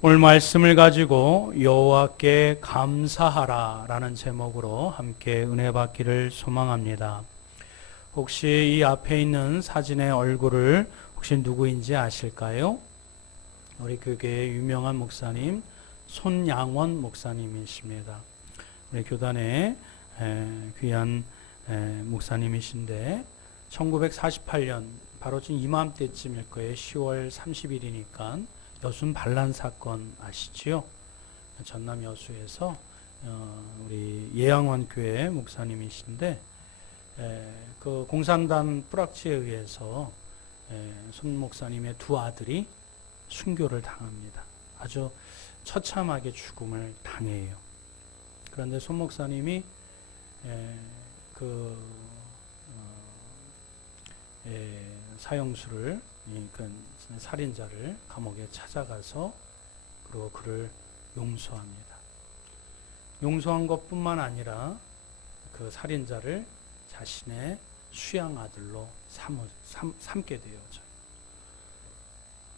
오늘 말씀을 가지고 여호와께 감사하라 라는 제목으로 함께 은혜 받기를 소망합니다. 혹시 이 앞에 있는 사진의 얼굴을 혹시 누구인지 아실까요? 우리 교계의 유명한 목사님 손양원 목사님이십니다. 우리 교단의 귀한 목사님이신데 1948년 바로 지금 이맘때쯤일 거예요. 10월 30일이니까 여순 반란 사건 아시지요? 전남 여수에서 우리 예양원 교회 목사님이신데 그 공산당 뿌락치에 의해서 손 목사님의 두 아들이 순교를 당합니다. 아주 처참하게 죽음을 당해요. 그런데 손 목사님이 사형수를 살인자를 감옥에 찾아가서 그리고 그를 용서합니다. 용서한 것뿐만 아니라 그 살인자를 자신의 수양 아들로 삼게 되어져요.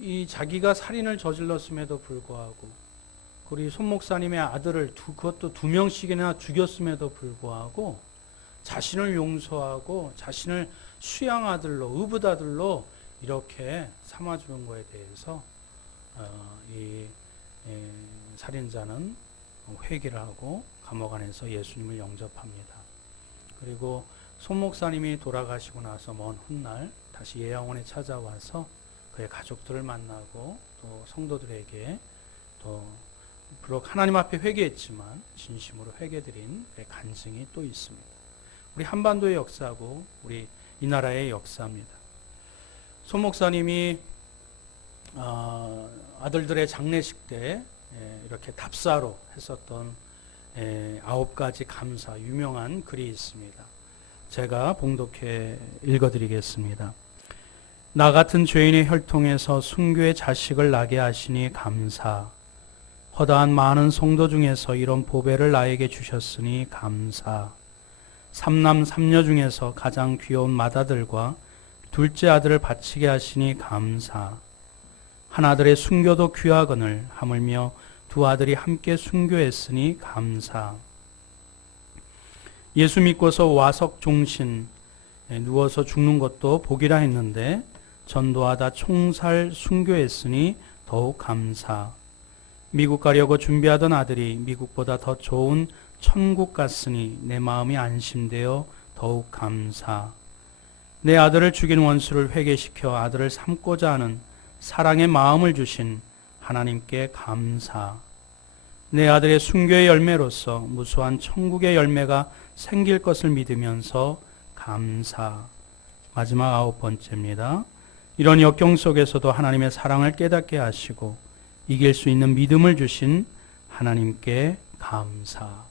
이 자기가 살인을 저질렀음에도 불구하고 우리 손 목사님의 아들을 그것도 2명씩이나 죽였음에도 불구하고 자신을 용서하고 자신을 수양 아들로 의붓아들로 이렇게 삼아주는 것에 대해서 이 살인자는 회개를 하고 감옥 안에서 예수님을 영접합니다. 그리고 손 목사님이 돌아가시고 나서 먼 훗날 다시 예양원에 찾아와서 그의 가족들을 만나고 또 성도들에게 또 비록 하나님 앞에 회개했지만 진심으로 회개드린 그의 간증이 또 있습니다. 우리 한반도의 역사고 우리 이 나라의 역사입니다. 손 목사님이 아들들의 장례식 때 이렇게 답사로 했었던 9가지 감사 유명한 글이 있습니다. 제가 봉독해 읽어드리겠습니다. 나 같은 죄인의 혈통에서 순교의 자식을 나게 하시니 감사. 허다한 많은 성도 중에서 이런 보배를 나에게 주셨으니 감사. 삼남 삼녀 중에서 가장 귀여운 맏아들과 둘째 아들을 바치게 하시니 감사. 한 아들의 순교도 귀하거늘 하물며 두 아들이 함께 순교했으니 감사. 예수 믿고서 와석 종신 누워서 죽는 것도 복이라 했는데 전도하다 총살 순교했으니 더욱 감사. 미국 가려고 준비하던 아들이 미국보다 더 좋은 천국 갔으니 내 마음이 안심되어 더욱 감사. 내 아들을 죽인 원수를 회개시켜 아들을 삼고자 하는 사랑의 마음을 주신 하나님께 감사. 내 아들의 순교의 열매로서 무수한 천국의 열매가 생길 것을 믿으면서 감사. 마지막 9번째입니다. 이런 역경 속에서도 하나님의 사랑을 깨닫게 하시고 이길 수 있는 믿음을 주신 하나님께 감사.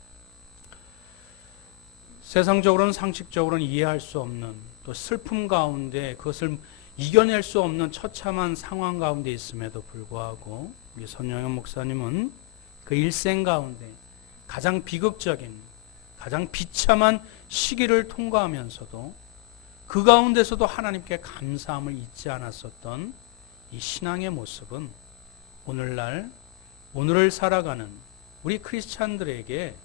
세상적으로는 상식적으로는 이해할 수 없는 또 슬픔 가운데 그것을 이겨낼 수 없는 처참한 상황 가운데 있음에도 불구하고 우리 손영현 목사님은 그 일생 가운데 가장 비극적인 가장 비참한 시기를 통과하면서도 그 가운데서도 하나님께 감사함을 잊지 않았었던 이 신앙의 모습은 오늘날 오늘을 살아가는 우리 크리스찬들에게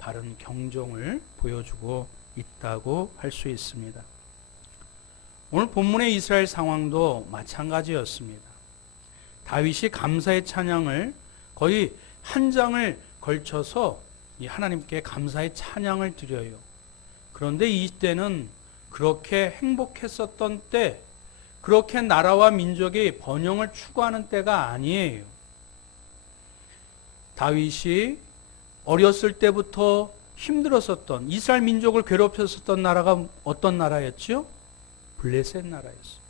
바른 경종을 보여주고 있다고 할 수 있습니다. 오늘 본문의 이스라엘 상황도 마찬가지였습니다. 다윗이 감사의 찬양을 거의 한 장을 걸쳐서 이 하나님께 감사의 찬양을 드려요. 그런데 이때는 그렇게 행복했었던 때, 그렇게 나라와 민족이 번영을 추구하는 때가 아니에요. 다윗이 어렸을 때부터 힘들었었던 이스라엘 민족을 괴롭혔었던 나라가 어떤 나라였죠? 블레셋 나라였어요.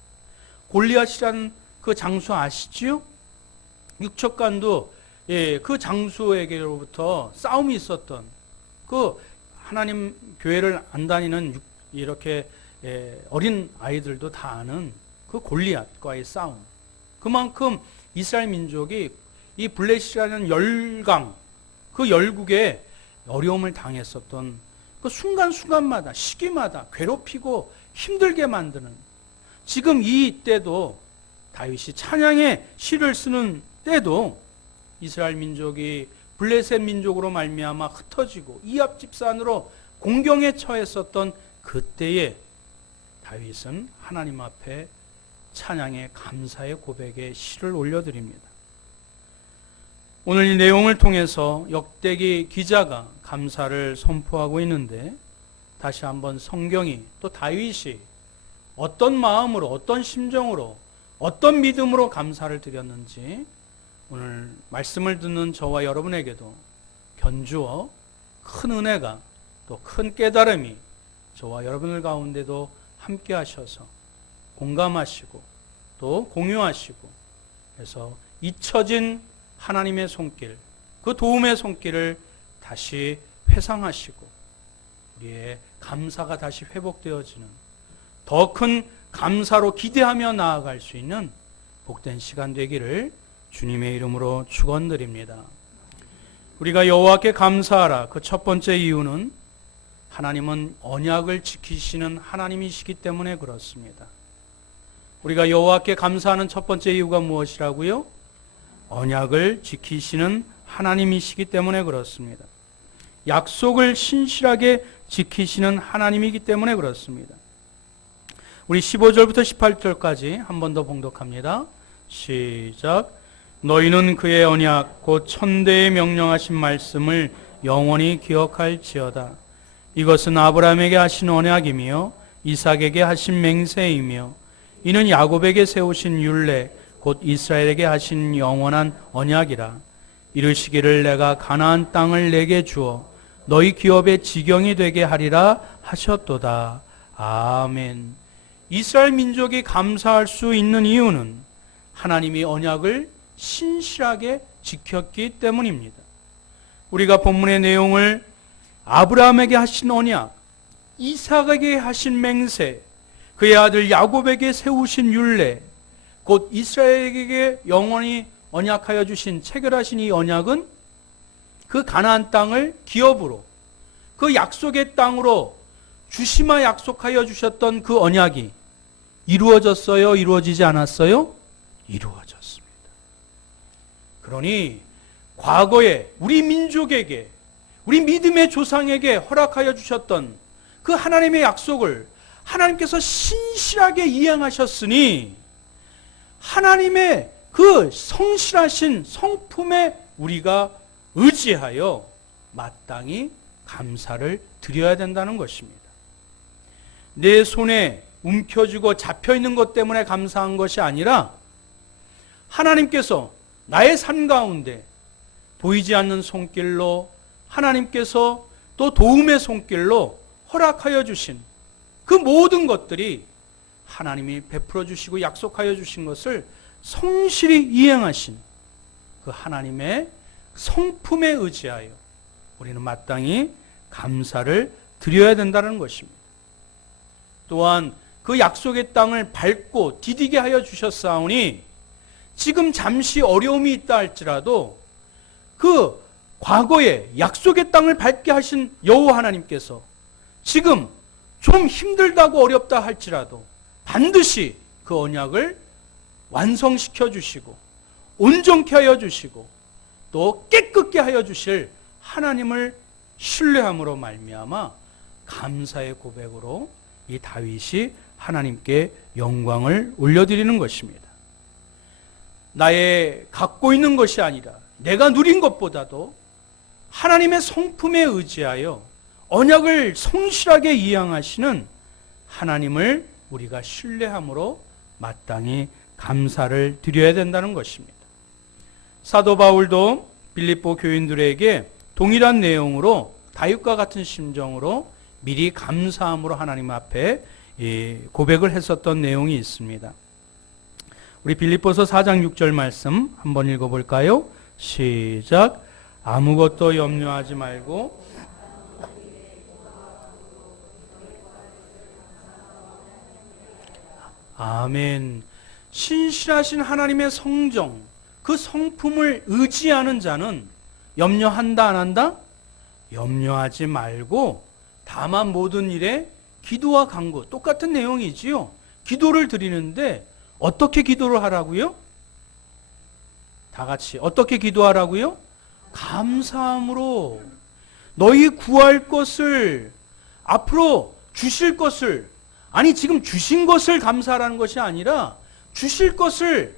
골리앗이라는 그 장수 아시지요? 육척간도 그 장수에게로부터 싸움이 있었던 그 하나님 교회를 안 다니는 이렇게 어린 아이들도 다 아는 그 골리앗과의 싸움. 그만큼 이스라엘 민족이 이 블레셋이라는 열강, 그 열국에 어려움을 당했었던 그 순간순간마다 시기마다 괴롭히고 힘들게 만드는, 지금 이 때도 다윗이 찬양의 시를 쓰는 때도 이스라엘 민족이 블레셋 민족으로 말미암아 흩어지고 이압 집산으로 공경에 처했었던 그때에 다윗은 하나님 앞에 찬양의 감사의 고백의 시를 올려드립니다. 오늘 이 내용을 통해서 역대기 기자가 감사를 선포하고 있는데 다시 한번 성경이 또 다윗이 어떤 마음으로 어떤 심정으로 어떤 믿음으로 감사를 드렸는지 오늘 말씀을 듣는 저와 여러분에게도 견주어 큰 은혜가 또 큰 깨달음이 저와 여러분들 가운데도 함께 하셔서 공감하시고 또 공유하시고 그래서 잊혀진 하나님의 손길, 그 도움의 손길을 다시 회상하시고 우리의 감사가 다시 회복되어지는 더 큰 감사로 기대하며 나아갈 수 있는 복된 시간 되기를 주님의 이름으로 축원드립니다. 우리가 여호와께 감사하라. 그 첫 번째 이유는 하나님은 언약을 지키시는 하나님이시기 때문에 그렇습니다. 우리가 여호와께 감사하는 첫 번째 이유가 무엇이라고요? 언약을 지키시는 하나님이시기 때문에 그렇습니다. 약속을 신실하게 지키시는 하나님이기 때문에 그렇습니다. 우리 15절부터 18절까지 한 번 더 봉독합니다. 시작. 너희는 그의 언약 곧 천대에 명령하신 말씀을 영원히 기억할지어다. 이것은 아브라함에게 하신 언약이며 이삭에게 하신 맹세이며 이는 야곱에게 세우신 율례 곧 이스라엘에게 하신 영원한 언약이라. 이르시기를 내가 가나안 땅을 내게 주어 너희 기업의 지경이 되게 하리라 하셨도다. 아멘. 이스라엘 민족이 감사할 수 있는 이유는 하나님이 언약을 신실하게 지켰기 때문입니다. 우리가 본문의 내용을 아브라함에게 하신 언약, 이삭에게 하신 맹세, 그의 아들 야곱에게 세우신 율례, 곧 이스라엘에게 영원히 언약하여 주신 체결하신 이 언약은 그 가나안 땅을 기업으로 그 약속의 땅으로 주시마 약속하여 주셨던 그 언약이 이루어졌어요? 이루어지지 않았어요? 이루어졌습니다. 그러니 과거에 우리 민족에게 우리 믿음의 조상에게 허락하여 주셨던 그 하나님의 약속을 하나님께서 신실하게 이행하셨으니 하나님의 그 성실하신 성품에 우리가 의지하여 마땅히 감사를 드려야 된다는 것입니다. 내 손에 움켜쥐고 잡혀있는 것 때문에 감사한 것이 아니라 하나님께서 나의 삶 가운데 보이지 않는 손길로 하나님께서 또 도움의 손길로 허락하여 주신 그 모든 것들이 하나님이 베풀어 주시고 약속하여 주신 것을 성실히 이행하신 그 하나님의 성품에 의지하여 우리는 마땅히 감사를 드려야 된다는 것입니다. 또한 그 약속의 땅을 밟고 디디게 하여 주셨사오니 지금 잠시 어려움이 있다 할지라도 그 과거에 약속의 땅을 밟게 하신 여호와 하나님께서 지금 좀 힘들다고 어렵다 할지라도 반드시 그 언약을 완성시켜 주시고 온전케 하여 주시고 또 깨끗게 하여 주실 하나님을 신뢰함으로 말미암아 감사의 고백으로 이 다윗이 하나님께 영광을 올려드리는 것입니다. 나의 갖고 있는 것이 아니라 내가 누린 것보다도 하나님의 성품에 의지하여 언약을 성실하게 이행하시는 하나님을 우리가 신뢰함으로 마땅히 감사를 드려야 된다는 것입니다. 사도 바울도 빌립보 교인들에게 동일한 내용으로 다윗과 같은 심정으로 미리 감사함으로 하나님 앞에 고백을 했었던 내용이 있습니다. 우리 빌립보서 4장 6절 말씀 한번 읽어볼까요? 시작. 아무것도 염려하지 말고 아멘. 신실하신 하나님의 성정, 그 성품을 의지하는 자는 염려한다 안 한다? 염려하지 말고 다만 모든 일에 기도와 간구, 똑같은 내용이지요. 기도를 드리는데 어떻게 기도를 하라고요? 다 같이 어떻게 기도하라고요? 감사함으로. 너희 구할 것을, 앞으로 주실 것을, 아니 지금 주신 것을 감사하라는 것이 아니라 주실 것을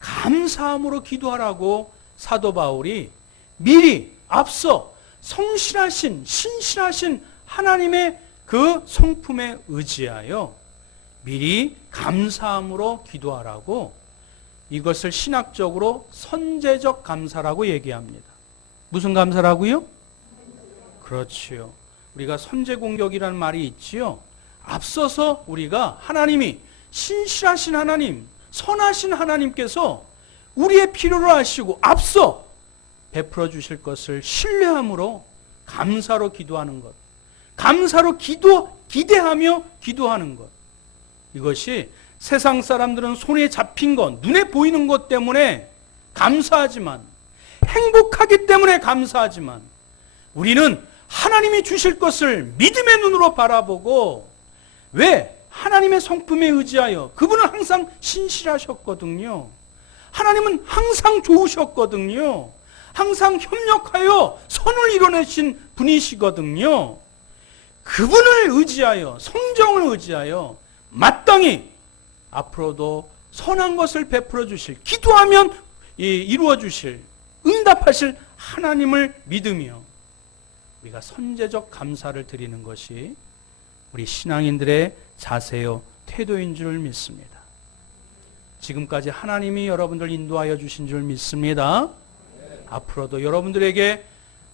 감사함으로 기도하라고 사도 바울이 미리 앞서 성실하신, 신실하신 하나님의 그 성품에 의지하여 미리 감사함으로 기도하라고, 이것을 신학적으로 선제적 감사라고 얘기합니다. 무슨 감사라고요? 그렇지요. 우리가 선제공격이라는 말이 있지요. 앞서서 우리가 하나님이, 신실하신 하나님, 선하신 하나님께서 우리의 필요를 아시고 앞서 베풀어 주실 것을 신뢰함으로 감사로 기도하는 것, 감사로 기대하며 기도하는 것, 이것이 세상 사람들은 손에 잡힌 것, 눈에 보이는 것 때문에 감사하지만, 행복하기 때문에 감사하지만, 우리는 하나님이 주실 것을 믿음의 눈으로 바라보고, 왜? 하나님의 성품에 의지하여, 그분은 항상 신실하셨거든요. 하나님은 항상 좋으셨거든요. 항상 협력하여 선을 이뤄내신 분이시거든요. 그분을 의지하여, 성정을 의지하여 마땅히 앞으로도 선한 것을 베풀어 주실, 기도하면 이루어 주실, 응답하실 하나님을 믿으며 우리가 선제적 감사를 드리는 것이 우리 신앙인들의 자세요 태도인 줄 믿습니다. 지금까지 하나님이 여러분들 인도하여 주신 줄 믿습니다. 앞으로도 여러분들에게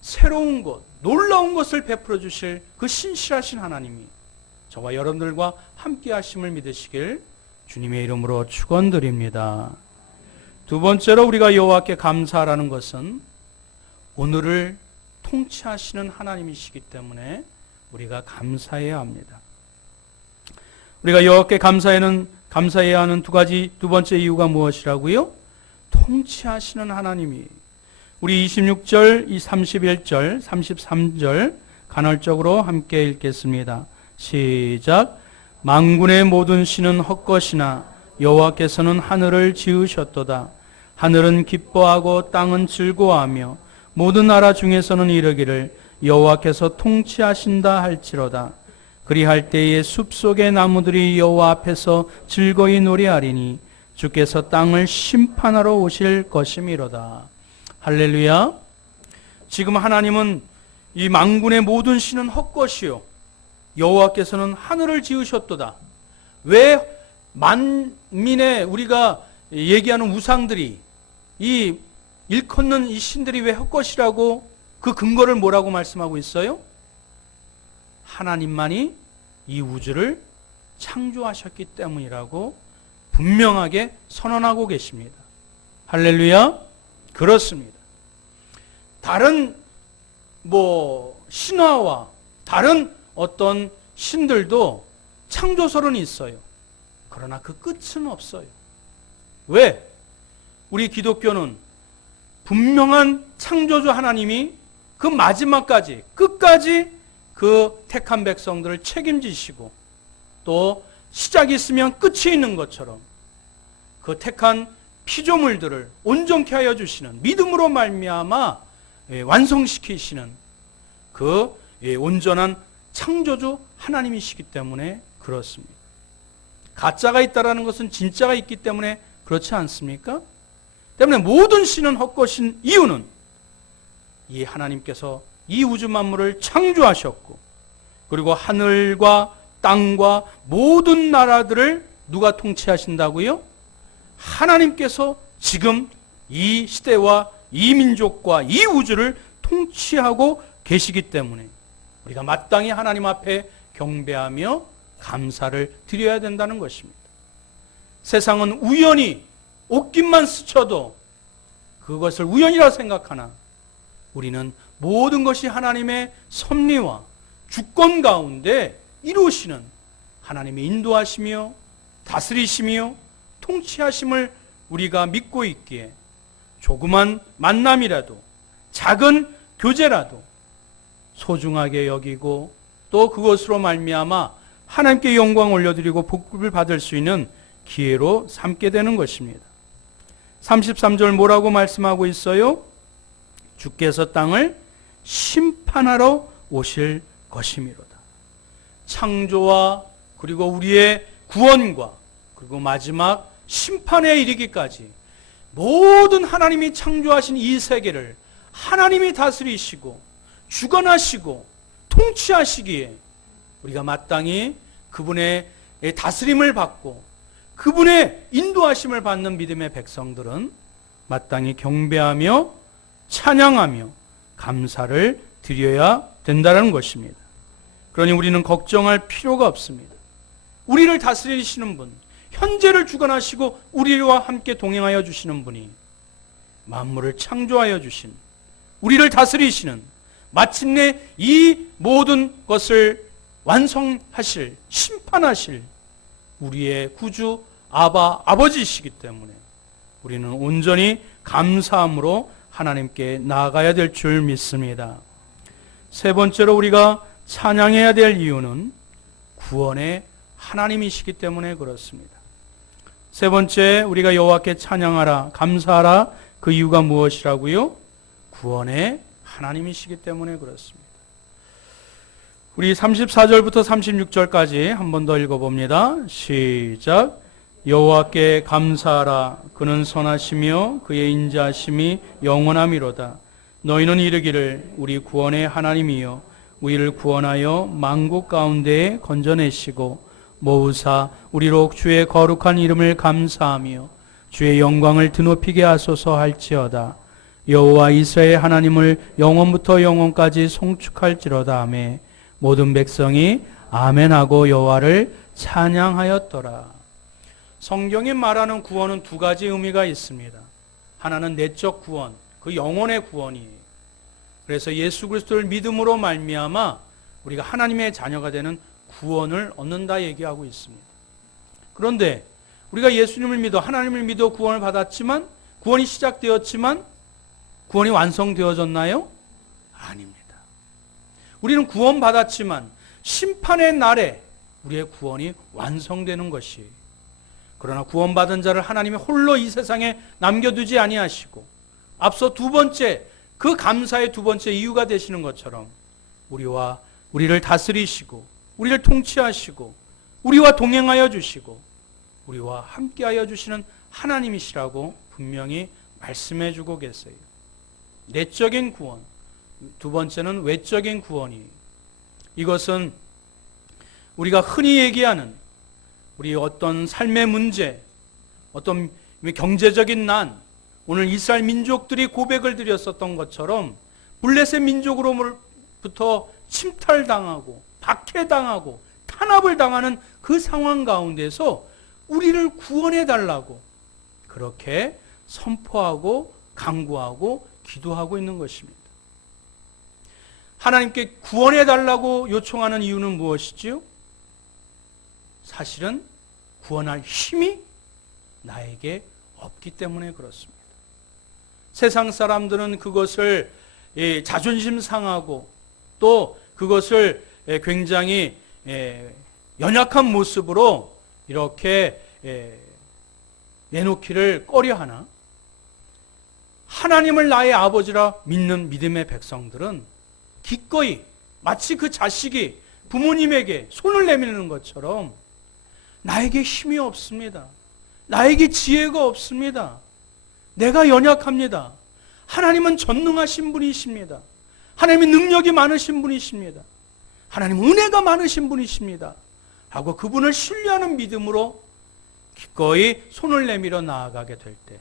새로운 것, 놀라운 것을 베풀어 주실 그 신실하신 하나님이 저와 여러분들과 함께 하심을 믿으시길 주님의 이름으로 축원드립니다. 두 번째로 우리가 여호와께 감사하라는 것은 오늘을 통치하시는 하나님이시기 때문에 우리가 감사해야 합니다. 우리가 여호와께 감사해야 하는 두 번째 이유가 무엇이라고요? 통치하시는 하나님이. 우리 26절, 31절, 33절 간헐적으로 함께 읽겠습니다. 시작. 만군의 모든 신은 헛것이나 여호와께서는 하늘을 지으셨도다. 하늘은 기뻐하고 땅은 즐거워하며 모든 나라 중에서는 이르기를 여호와께서 통치하신다 할지로다. 그리할 때에 숲속의 나무들이 여호와 앞에서 즐거이 노래하리니 주께서 땅을 심판하러 오실 것이미로다. 할렐루야. 지금 하나님은 이 만군의 모든 신은 헛것이요 여호와께서는 하늘을 지으셨도다. 왜 만민의 우리가 얘기하는 우상들이, 이 일컫는 이 신들이 왜 헛것이라고, 그 근거를 뭐라고 말씀하고 있어요? 하나님만이 이 우주를 창조하셨기 때문이라고 분명하게 선언하고 계십니다. 할렐루야. 그렇습니다. 다른 신화와 다른 어떤 신들도 창조설은 있어요. 그러나 그 끝은 없어요. 왜? 우리 기독교는 분명한 창조주 하나님이 그 마지막까지, 끝까지 그 택한 백성들을 책임지시고 또 시작이 있으면 끝이 있는 것처럼 그 택한 피조물들을 온전케 하여 주시는, 믿음으로 말미암아 완성시키시는 그 온전한 창조주 하나님이시기 때문에 그렇습니다. 가짜가 있다라는 것은 진짜가 있기 때문에 그렇지 않습니까? 때문에 모든 신은 헛것인 이유는 이 하나님께서 이 우주 만물을 창조하셨고, 그리고 하늘과 땅과 모든 나라들을 누가 통치하신다고요? 하나님께서 지금 이 시대와 이 민족과 이 우주를 통치하고 계시기 때문에 우리가 마땅히 하나님 앞에 경배하며 감사를 드려야 된다는 것입니다. 세상은 우연히 옷깃만 스쳐도 그것을 우연이라 생각하나 우리는 모든 것이 하나님의 섭리와 주권 가운데 이루시는 하나님의 인도하시며 다스리시며 통치하심을 우리가 믿고 있기에 조그만 만남이라도, 작은 교제라도 소중하게 여기고 또 그것으로 말미암아 하나님께 영광 올려드리고 복을 받을 수 있는 기회로 삼게 되는 것입니다. 33절 뭐라고 말씀하고 있어요? 주께서 땅을 심판하러 오실 것이미로다. 창조와 그리고 우리의 구원과 그리고 마지막 심판에 이르기까지 모든 하나님이 창조하신 이 세계를 하나님이 다스리시고 주관하시고 통치하시기에 우리가 마땅히 그분의 다스림을 받고 그분의 인도하심을 받는 믿음의 백성들은 마땅히 경배하며 찬양하며 감사를 드려야 된다는 것입니다. 그러니 우리는 걱정할 필요가 없습니다. 우리를 다스리시는 분, 현재를 주관하시고 우리와 함께 동행하여 주시는 분이 만물을 창조하여 주신, 우리를 다스리시는, 마침내 이 모든 것을 완성하실, 심판하실 우리의 구주 아버지시기 때문에 우리는 온전히 감사함으로 하나님께 나아가야 될 줄 믿습니다. 세 번째로 우리가 찬양해야 될 이유는 구원의 하나님이시기 때문에 그렇습니다. 세 번째, 우리가 여호와께 찬양하라, 감사하라. 그 이유가 무엇이라고요? 구원의 하나님이시기 때문에 그렇습니다. 우리 34절부터 36절까지 한 번 더 읽어봅니다. 시작. 여호와께 감사하라. 그는 선하시며 그의 인자하심이 영원함이로다. 너희는 이르기를 우리 구원의 하나님이여 우리를 구원하여 만국 가운데에 건져내시고 모으사 우리로 주의 거룩한 이름을 감사하며 주의 영광을 드높이게 하소서 할지어다. 여호와 이스라엘 하나님을 영원부터 영원까지 송축할지로다 하매 모든 백성이 아멘하고 여호와를 찬양하였더라. 성경이 말하는 구원은 두 가지 의미가 있습니다. 하나는 내적 구원, 그 영혼의 구원이에요. 그래서 예수 그리스도를 믿음으로 말미암아 우리가 하나님의 자녀가 되는 구원을 얻는다 얘기하고 있습니다. 그런데 우리가 예수님을 믿어 하나님을 믿어 구원을 받았지만 구원이 시작되었지만 구원이 완성되어졌나요? 아닙니다. 우리는 구원받았지만 심판의 날에 우리의 구원이 완성되는 것이, 그러나 구원받은 자를 하나님이 홀로 이 세상에 남겨두지 아니하시고 앞서 두 번째, 그 감사의 두 번째 이유가 되시는 것처럼 우리를 다스리시고 우리를 통치하시고 우리와 동행하여 주시고 우리와 함께하여 주시는 하나님이시라고 분명히 말씀해 주고 계세요. 내적인 구원, 두 번째는 외적인 구원이, 이것은 우리가 흔히 얘기하는 우리 어떤 삶의 문제, 어떤 경제적인 난, 오늘 이스라엘 민족들이 고백을 드렸었던 것처럼 블레셋 민족으로부터 침탈당하고 박해당하고 탄압을 당하는 그 상황 가운데서 우리를 구원해 달라고 그렇게 선포하고 간구하고 기도하고 있는 것입니다. 하나님께 구원해 달라고 요청하는 이유는 무엇이지요? 사실은 구원할 힘이 나에게 없기 때문에 그렇습니다. 세상 사람들은 그것을 자존심 상하고 또 그것을 굉장히 연약한 모습으로 이렇게 내놓기를 꺼려하나, 하나님을 나의 아버지라 믿는 믿음의 백성들은 기꺼이 마치 그 자식이 부모님에게 손을 내미는 것처럼 나에게 힘이 없습니다. 나에게 지혜가 없습니다. 내가 연약합니다. 하나님은 전능하신 분이십니다. 하나님은 능력이 많으신 분이십니다. 하나님은 은혜가 많으신 분이십니다. 하고 그분을 신뢰하는 믿음으로 기꺼이 손을 내밀어 나아가게 될 때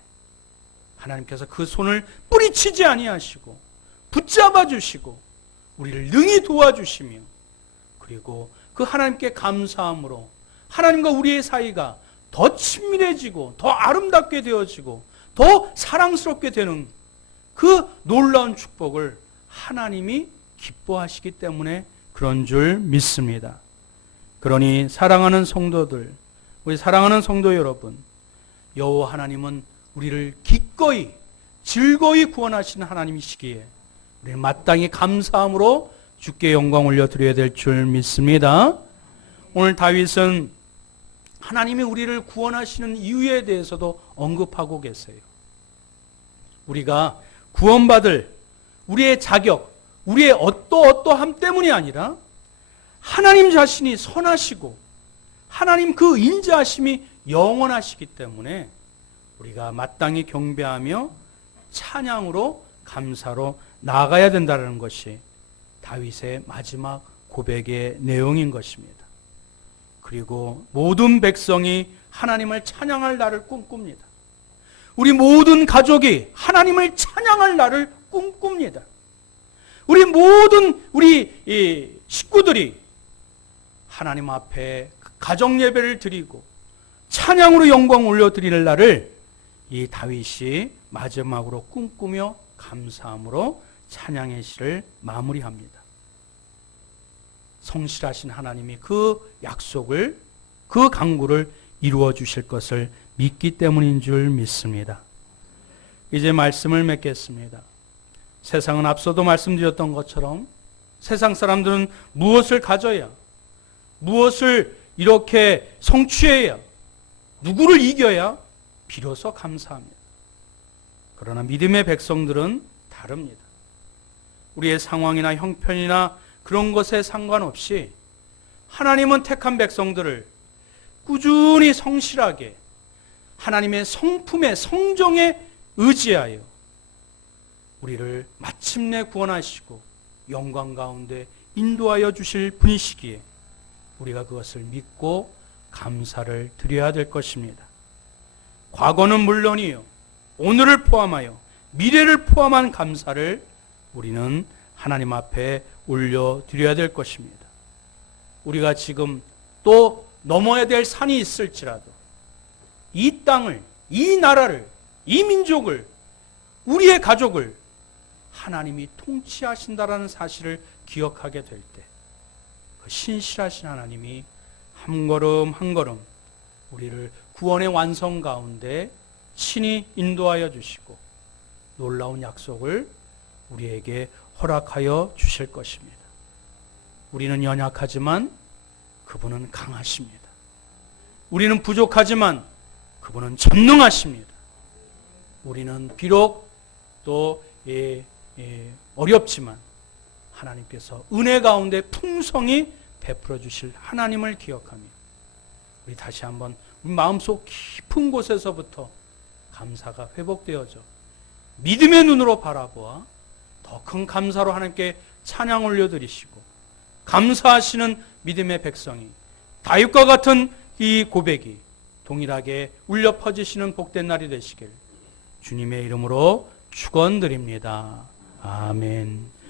하나님께서 그 손을 뿌리치지 아니하시고 붙잡아 주시고 우리를 능히 도와주시며, 그리고 그 하나님께 감사함으로 하나님과 우리의 사이가 더 친밀해지고 더 아름답게 되어지고 더 사랑스럽게 되는 그 놀라운 축복을 하나님이 기뻐하시기 때문에 그런 줄 믿습니다. 그러니 사랑하는 성도들, 우리 사랑하는 성도 여러분, 여호와 하나님은 우리를 기꺼이 즐거이 구원하시는 하나님이시기에 우리는 마땅히 감사함으로 주께 영광 올려드려야 될 줄 믿습니다. 오늘 다윗은 하나님이 우리를 구원하시는 이유에 대해서도 언급하고 계세요. 우리가 구원받을 우리의 자격, 우리의 어떠함 때문이 아니라 하나님 자신이 선하시고 하나님 그 인자하심이 영원하시기 때문에 우리가 마땅히 경배하며 찬양으로 감사로 나아가야 된다는 것이 다윗의 마지막 고백의 내용인 것입니다. 그리고 모든 백성이 하나님을 찬양할 날을 꿈꿉니다. 우리 모든 가족이 하나님을 찬양할 날을 꿈꿉니다. 우리 모든 식구들이 하나님 앞에 가정 예배를 드리고 찬양으로 영광 올려드리는 날을 이 다윗이 마지막으로 꿈꾸며 감사함으로 찬양의 시를 마무리합니다. 성실하신 하나님이 그 약속을, 그 강구를 이루어 주실 것을 믿기 때문인 줄 믿습니다. 이제 말씀을 맺겠습니다. 세상은 앞서도 말씀드렸던 것처럼 세상 사람들은 무엇을 가져야, 무엇을 이렇게 성취해야, 누구를 이겨야 비로소 감사합니다. 그러나 믿음의 백성들은 다릅니다. 우리의 상황이나 형편이나 그런 것에 상관없이 하나님은 택한 백성들을 꾸준히 성실하게 하나님의 성품에, 성정에 의지하여 우리를 마침내 구원하시고 영광 가운데 인도하여 주실 분이시기에 우리가 그것을 믿고 감사를 드려야 될 것입니다. 과거는 물론이요, 오늘을 포함하여 미래를 포함한 감사를 우리는 하나님 앞에 올려드려야 될 것입니다. 우리가 지금 또 넘어야 될 산이 있을지라도 이 땅을, 이 나라를, 이 민족을, 우리의 가족을 하나님이 통치하신다라는 사실을 기억하게 될 때 그 신실하신 하나님이 한 걸음 한 걸음 우리를 구원의 완성 가운데 친히 인도하여 주시고 놀라운 약속을 우리에게 허락하여 주실 것입니다. 우리는 연약하지만 그분은 강하십니다. 우리는 부족하지만 그분은 전능하십니다. 우리는 비록 또 어렵지만 하나님께서 은혜 가운데 풍성히 베풀어 주실 하나님을 기억하며 우리 다시 한번 우리 마음속 깊은 곳에서부터 감사가 회복되어져 믿음의 눈으로 바라보아 더 큰 감사로 하나님께 찬양 올려드리시고 감사하시는 믿음의 백성이 다윗과 같은 이 고백이 동일하게 울려 퍼지시는 복된 날이 되시길 주님의 이름으로 축원드립니다. 아멘.